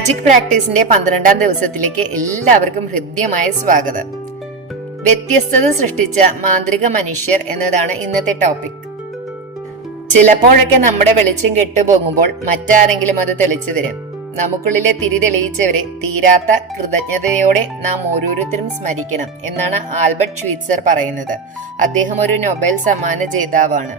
Magic പ്രാക്ടീസിന്റെ 12ാം ദിവസത്തിലേക്ക് എല്ലാവർക്കും ഹൃദ്യമായ സ്വാഗതം. വ്യത്യസ്തത സൃഷ്ടിച്ച മാന്ത്രിക മനുഷ്യർ എന്നതാണ് ഇന്നത്തെ ടോപ്പിക്. ചിലപ്പോഴൊക്കെ നമ്മുടെ വെളിച്ചം കെട്ടുപോകുമ്പോൾ മറ്റാരെങ്കിലും അത് തെളിച്ചു തരും. നമുക്കുള്ളിലെ തിരി തെളിയിച്ചവരെ തീരാത്ത കൃതജ്ഞതയോടെ നാം ഓരോരുത്തരും സ്മരിക്കണം എന്നാണ് ആൽബർട്ട് ഷ്വീറ്റ്സർ പറയുന്നത്. അദ്ദേഹം ഒരു നൊബേൽ സമ്മാന ജേതാവാണ്.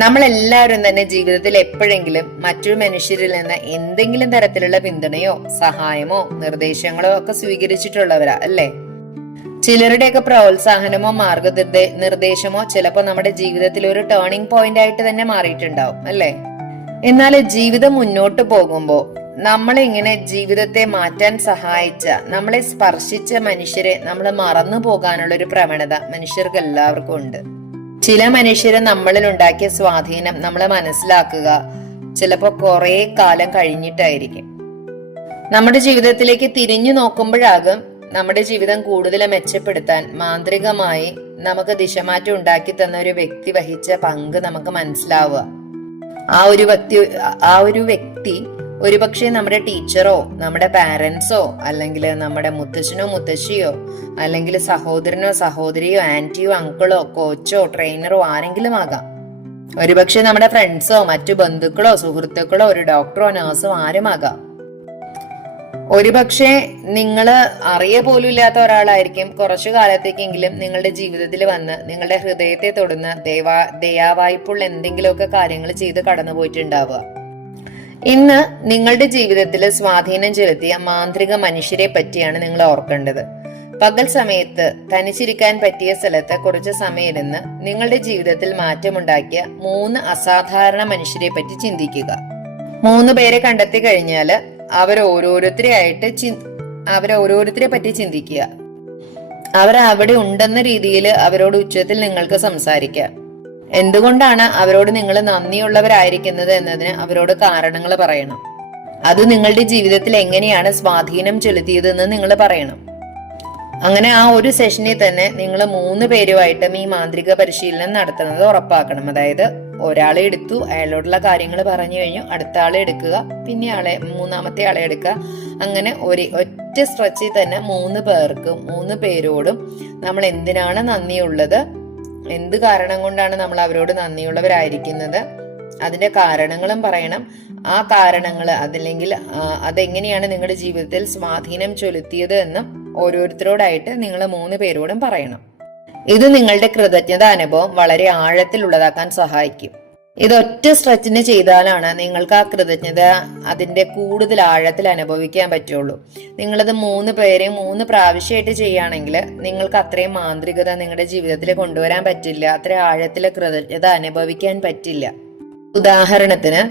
നമ്മളെല്ലാവരും തന്നെ ജീവിതത്തിൽ എപ്പോഴെങ്കിലും മറ്റൊരു മനുഷ്യരിൽ നിന്ന് എന്തെങ്കിലും തരത്തിലുള്ള പിന്തുണയോ സഹായമോ നിർദ്ദേശങ്ങളോ ഒക്കെ സ്വീകരിച്ചിട്ടുള്ളവരാ അല്ലേ? ചിലരുടെയൊക്കെ പ്രോത്സാഹനമോ നിർദ്ദേശമോ ചിലപ്പോൾ നമ്മുടെ ജീവിതത്തിൽ ഒരു ടേണിംഗ് പോയിന്റ് ആയിട്ട് തന്നെ മാറിയിട്ടുണ്ടാവും അല്ലേ? എന്നാൽ ജീവിതം മുന്നോട്ട് പോകുമ്പോൾ നമ്മളിങ്ങനെ ജീവിതത്തെ മാറ്റാൻ സഹായിച്ച, നമ്മളെ സ്പർശിച്ച മനുഷ്യരെ നമ്മൾ മറന്നു പോകാനുള്ള ഒരു പ്രവണത മനുഷ്യർക്ക് എല്ലാവർക്കും ഉണ്ട്. ചില മനുഷ്യരെ നമ്മളിൽ ഉണ്ടാക്കിയ സ്വാധീനം നമ്മൾ മനസ്സിലാക്കുക ചിലപ്പോ കുറെ കാലം കഴിഞ്ഞിട്ടായിരിക്കും. നമ്മുടെ ജീവിതത്തിലേക്ക് തിരിഞ്ഞു നോക്കുമ്പോഴാകും നമ്മുടെ ജീവിതം കൂടുതൽ മെച്ചപ്പെടുത്താൻ മാന്ത്രികമായി നമുക്ക് ദിശമാറ്റം ഉണ്ടാക്കി തന്ന ഒരു വ്യക്തി വഹിച്ച പങ്ക് നമുക്ക് മനസ്സിലാവുക. ആ ഒരു വ്യക്തി ഒരുപക്ഷെ നമ്മുടെ ടീച്ചറോ നമ്മുടെ പാരന്റ്സോ അല്ലെങ്കിൽ നമ്മുടെ മുത്തച്ഛനോ മുത്തശ്ശിയോ അല്ലെങ്കിൽ സഹോദരനോ സഹോദരിയോ ആന്റിയോ അങ്കിളോ കോച്ചോ ട്രെയിനറോ ആരെങ്കിലും ആകാം. ഒരുപക്ഷെ നമ്മുടെ ഫ്രണ്ട്സോ മറ്റു ബന്ധുക്കളോ സുഹൃത്തുക്കളോ ഒരു ഡോക്ടറോ നഴ്സോ ആരുമാകാം. ഒരുപക്ഷെ നിങ്ങൾ അറിയ പോലും ഇല്ലാത്ത ഒരാളായിരിക്കും കുറച്ചു കാലത്തേക്കെങ്കിലും നിങ്ങളുടെ ജീവിതത്തിൽ വന്ന് നിങ്ങളുടെ ഹൃദയത്തെ തൊടുന്ന ദയാവായ്പുള്ള എന്തെങ്കിലുമൊക്കെ കാര്യങ്ങൾ ചെയ്ത് കടന്നുപോയിട്ടുണ്ടാവുക. ഇന്ന് നിങ്ങളുടെ ജീവിതത്തിൽ സ്വാധീനം ചെലുത്തിയ മാന്ത്രിക മനുഷ്യരെ പറ്റിയാണ് നിങ്ങൾ ഓർക്കേണ്ടത്. പകൽ സമയത്ത് തനിച്ചിരിക്കാൻ പറ്റിയ സ്ഥലത്ത് കുറച്ച് സമയം ഇരുന്ന് നിങ്ങളുടെ ജീവിതത്തിൽ മാറ്റമുണ്ടാക്കിയ 3 അസാധാരണ മനുഷ്യരെ പറ്റി ചിന്തിക്കുക. 3 പേരെ കണ്ടെത്തി കഴിഞ്ഞാൽ അവരോരോരുത്തരെ പറ്റി ചിന്തിക്കുക. അവിടെ ഉണ്ടെന്ന രീതിയിൽ അവരോട് ഉച്ചത്തിൽ നിങ്ങൾക്ക് സംസാരിക്കാം. എന്തുകൊണ്ടാണ് അവരോട് നിങ്ങൾ നന്ദിയുള്ളവരായിരിക്കുന്നത് എന്നതിന് അവരോട് കാരണങ്ങൾ പറയണം. അത് നിങ്ങളുടെ ജീവിതത്തിൽ എങ്ങനെയാണ് സ്വാധീനം ചെലുത്തിയതെന്ന് നിങ്ങൾ പറയണം. അങ്ങനെ ആ ഒരു സെഷനിൽ തന്നെ നിങ്ങൾ 3 പേരുമായിട്ടും ഈ മാന്ത്രിക പരിശീലനം നടത്തുന്നത് ഉറപ്പാക്കണം. അതായത് ഒരാളെ എടുത്തു, അയാളോടുള്ള കാര്യങ്ങൾ പറഞ്ഞു കഴിഞ്ഞു, അടുത്ത ആളെ എടുക്കുക, പിന്നെ മൂന്നാമത്തെ ആളെ എടുക്കുക. അങ്ങനെ ഒറ്റ സ്ട്രെച്ചിൽ തന്നെ 3 പേരോടും നമ്മൾ എന്തിനാണ് നന്ദിയുള്ളത്, എന്ത് കാരണം കൊണ്ടാണ് നമ്മൾ അവരോട് നന്ദിയുള്ളവരായിരിക്കുന്നത്, അതിന്റെ കാരണങ്ങളും പറയണം. ആ കാരണങ്ങൾ അതെങ്ങനെയാണ് നിങ്ങളുടെ ജീവിതത്തിൽ സ്വാധീനം ചെലുത്തിയത് എന്നും ഓരോരുത്തരോടായിട്ട് നിങ്ങൾ 3 പേരോടും പറയണം. ഇത് നിങ്ങളുടെ കൃതജ്ഞത അനുഭവം വളരെ ആഴത്തിലുള്ളതാക്കാൻ സഹായിക്കും. ഇതൊറ്റ സ്ട്രെച്ചിന് ചെയ്താലാണ് നിങ്ങൾക്ക് ആ കൃതജ്ഞത അതിന്റെ കൂടുതൽ ആഴത്തിൽ അനുഭവിക്കാൻ പറ്റുള്ളൂ. നിങ്ങളത് 3 പേരെയും 3 പ്രാവശ്യമായിട്ട് ചെയ്യുകയാണെങ്കിൽ നിങ്ങൾക്ക് അത്രയും മാന്ത്രികത നിങ്ങളുടെ ജീവിതത്തിൽ കൊണ്ടുവരാൻ പറ്റില്ല, അത്രയും ആഴത്തിലെ കൃതജ്ഞത അനുഭവിക്കാൻ പറ്റില്ല. ഉദാഹരണത്തിന്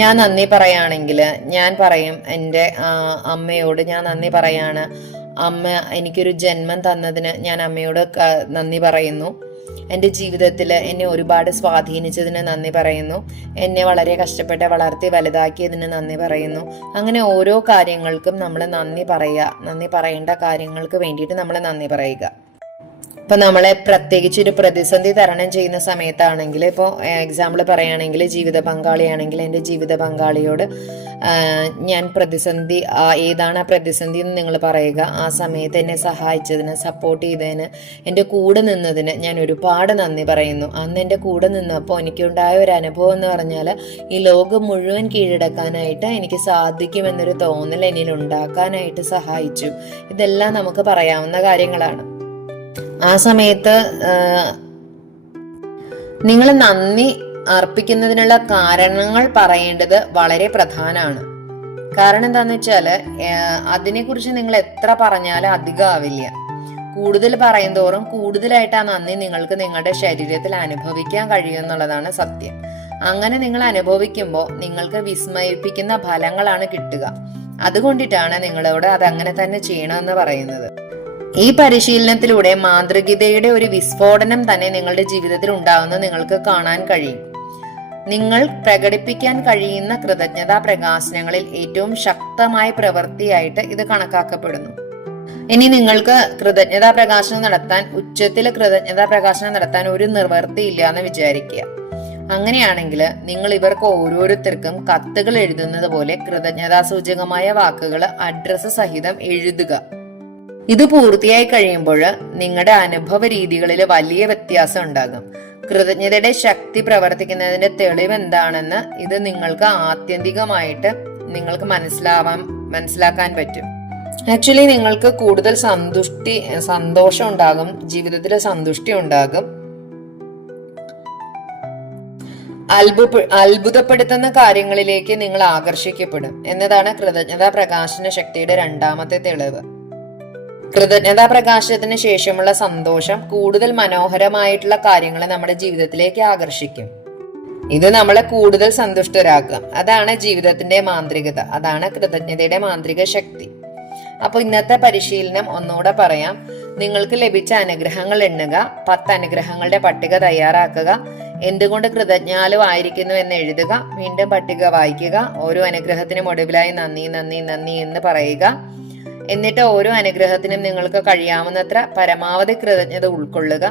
ഞാൻ നന്ദി പറയുകയാണെങ്കിൽ ഞാൻ പറയും എൻ്റെ അമ്മയോട് ഞാൻ നന്ദി പറയാണ്. അമ്മ എനിക്കൊരു ജന്മം തന്നതിന് ഞാൻ അമ്മയോട് നന്ദി പറയുന്നു. എൻ്റെ ജീവിതത്തിൽ എന്നെ ഒരുപാട് സ്വാധീനിച്ചതിന് നന്ദി പറയുന്നു. എന്നെ വളരെ കഷ്ടപ്പെട്ട് വളർത്തി വലുതാക്കിയതിന് നന്ദി പറയുന്നു. അങ്ങനെ ഓരോ കാര്യങ്ങൾക്കും നമ്മൾ നന്ദി പറയേണ്ട കാര്യങ്ങൾക്ക് വേണ്ടിയിട്ട് നമ്മൾ നന്ദി പറയുക. ഇപ്പൊ നമ്മളെ പ്രത്യേകിച്ച് ഒരു പ്രതിസന്ധി തരണം ചെയ്യുന്ന സമയത്താണെങ്കിൽ, ഇപ്പോൾ എക്സാമ്പിൾ പറയുകയാണെങ്കിൽ ജീവിത പങ്കാളിയാണെങ്കിൽ എൻ്റെ ജീവിത പങ്കാളിയോട് ഞാൻ ഏതാണ് ആ പ്രതിസന്ധി എന്ന് നിങ്ങൾ പറയുക. ആ സമയത്ത് എന്നെ സഹായിച്ചതിന്, സപ്പോർട്ട് ചെയ്തതിന്, എൻ്റെ കൂടെ നിന്നതിന് ഞാൻ ഒരുപാട് നന്ദി പറയുന്നു. അന്ന് എൻ്റെ കൂടെ നിന്നപ്പോൾ എനിക്കുണ്ടായ ഒരു അനുഭവം എന്ന് പറഞ്ഞാൽ ഈ ലോകം മുഴുവൻ കീഴടക്കാനായിട്ട് എനിക്ക് സാധിക്കുമെന്നൊരു തോന്നൽ എന്നിൽ ഉണ്ടാക്കാനായിട്ട് സഹായിച്ചു. ഇതെല്ലാം നമുക്ക് പറയാവുന്ന കാര്യങ്ങളാണ്. ആ സമയത്ത് നിങ്ങൾ നന്ദി അർപ്പിക്കുന്നതിനുള്ള കാരണങ്ങൾ പറയേണ്ടത് വളരെ പ്രധാനമാണ്. കാരണം എന്താന്ന് വെച്ചാല് അതിനെക്കുറിച്ച് നിങ്ങൾ എത്ര പറഞ്ഞാലും അധികമാവില്ല. കൂടുതൽ പറയും തോറും കൂടുതലായിട്ട് ആ നന്ദി നിങ്ങൾക്ക് നിങ്ങളുടെ ശരീരത്തിൽ അനുഭവിക്കാൻ കഴിയുമെന്നുള്ളതാണ് സത്യം. അങ്ങനെ നിങ്ങൾ അനുഭവിക്കുമ്പോൾ നിങ്ങൾക്ക് വിസ്മയിപ്പിക്കുന്ന ഫലങ്ങളാണ് കിട്ടുക. അതുകൊണ്ടിട്ടാണ് നിങ്ങളോട് അതങ്ങനെ തന്നെ ചെയ്യണമെന്ന് പറയുന്നത്. ഈ പരിശീലനത്തിലൂടെ മാന്ത്രികതയുടെ ഒരു വിസ്ഫോടനം തന്നെ നിങ്ങളുടെ ജീവിതത്തിൽ ഉണ്ടാവുന്നത് നിങ്ങൾക്ക് കാണാൻ കഴിയും. നിങ്ങൾ പ്രകടിപ്പിക്കാൻ കഴിയുന്ന കൃതജ്ഞതാ പ്രകാശനങ്ങളിൽ ഏറ്റവും ശക്തമായ പ്രവൃത്തിയായിട്ട് ഇത് കണക്കാക്കപ്പെടുന്നു. ഇനി നിങ്ങൾക്ക് കൃതജ്ഞതാ പ്രകാശനം നടത്താൻ, ഉച്ചത്തിൽ കൃതജ്ഞതാ പ്രകാശനം നടത്താൻ ഒരു നിവൃത്തിയില്ല എന്ന് വിചാരിക്കുക. അങ്ങനെയാണെങ്കിൽ നിങ്ങൾ ഇവർക്ക് ഓരോരുത്തർക്കും കത്തുകൾ എഴുതുന്നത് പോലെ കൃതജ്ഞതാസൂചകമായ വാക്കുകൾ അഡ്രസ്സ് സഹിതം എഴുതുക. ഇത് പൂർത്തിയായി കഴിയുമ്പോൾ നിങ്ങളുടെ അനുഭവ രീതികളിൽ വലിയ വ്യത്യാസം ഉണ്ടാകും. കൃതജ്ഞതയുടെ ശക്തി പ്രവർത്തിക്കുന്നതിന്റെ തെളിവ് എന്താണെന്ന് ഇത് നിങ്ങൾക്ക് ആത്യന്തികമായിട്ട് നിങ്ങൾക്ക് മനസ്സിലാക്കാൻ പറ്റും. ആക്ച്വലി നിങ്ങൾക്ക് കൂടുതൽ സന്തോഷം ഉണ്ടാകും, ജീവിതത്തിൽ സന്തുഷ്ടി ഉണ്ടാകും. അത്ഭുതപ്പെടുത്തുന്ന കാര്യങ്ങളിലേക്ക് നിങ്ങൾ ആകർഷിക്കപ്പെടും എന്നതാണ് കൃതജ്ഞതാ പ്രകാശന ശക്തിയുടെ രണ്ടാമത്തെ തെളിവ്. കൃതജ്ഞതാ പ്രകാശത്തിന് ശേഷമുള്ള സന്തോഷം കൂടുതൽ മനോഹരമായിട്ടുള്ള കാര്യങ്ങളെ നമ്മുടെ ജീവിതത്തിലേക്ക് ആകർഷിക്കും. ഇത് നമ്മളെ കൂടുതൽ സന്തുഷ്ടരാക്കും. അതാണ് ജീവിതത്തിന്റെ മാന്ത്രികത, അതാണ് കൃതജ്ഞതയുടെ മാന്ത്രിക ശക്തി. അപ്പൊ ഇന്നത്തെ പരിശീലനം ഒന്നുകൂടെ പറയാം. നിങ്ങൾക്ക് ലഭിച്ച അനുഗ്രഹങ്ങൾ എണ്ണുക, 10 അനുഗ്രഹങ്ങളുടെ പട്ടിക തയ്യാറാക്കുക, എന്തുകൊണ്ട് കൃതജ്ഞാലുവായിരിക്കുന്നു എന്ന് എഴുതുക, വീണ്ടും പട്ടിക വായിക്കുക, ഓരോ അനുഗ്രഹത്തിനും ഒടുവിലായി നന്ദി നന്ദി നന്ദി എന്ന് പറയുക. എന്നിട്ട് ഓരോ അനുഗ്രഹത്തിനും നിങ്ങൾക്ക് കഴിയാവുന്നത്ര പരമാവധി കൃതജ്ഞത ഉൾക്കൊള്ളുക.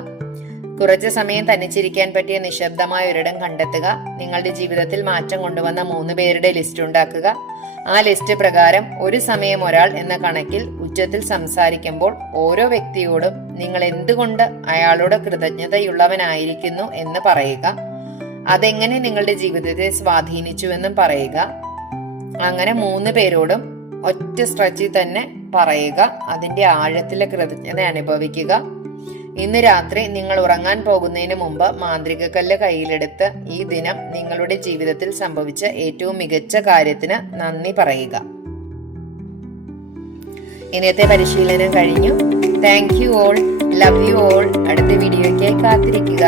കുറച്ചു സമയം തനിച്ചിരിക്കാൻ പറ്റിയ നിശബ്ദമായ ഒരിടം കണ്ടെത്തുക. നിങ്ങളുടെ ജീവിതത്തിൽ മാറ്റം കൊണ്ടുവന്ന 3 പേരുടെ ലിസ്റ്റ് ഉണ്ടാക്കുക. ആ ലിസ്റ്റ് പ്രകാരം ഒരു സമയം ഒരാൾ എന്ന കണക്കിൽ ഉച്ചത്തിൽ സംസാരിക്കുമ്പോൾ ഓരോ വ്യക്തിയോടും നിങ്ങൾ എന്തുകൊണ്ട് അയാളോട് കൃതജ്ഞതയുള്ളവനായിരിക്കുന്നു എന്ന് പറയുക. അതെങ്ങനെ നിങ്ങളുടെ ജീവിതത്തെ സ്വാധീനിച്ചുവെന്നും പറയുക. അങ്ങനെ 3 പേരോടും ഒറ്റ സ്ട്രെച്ചിൽ തന്നെ പറയുക. അതിന്റെ ആഴത്തിലെ കൃതജ്ഞത അനുഭവിക്കുക. ഇന്ന് രാത്രി നിങ്ങൾ ഉറങ്ങാൻ പോകുന്നതിന് മുമ്പ് മാന്ത്രിക കല്ല് കയ്യിലെടുത്ത് ഈ ദിനം നിങ്ങളുടെ ജീവിതത്തിൽ സംഭവിച്ച ഏറ്റവും മികച്ച കാര്യത്തിന് നന്ദി പറയുക. ഇന്നത്തെ പരിശീലനം കഴിഞ്ഞു. Thank you all, love you all. അടുത്ത വീഡിയോയ്ക്കായി കാത്തിരിക്കുക.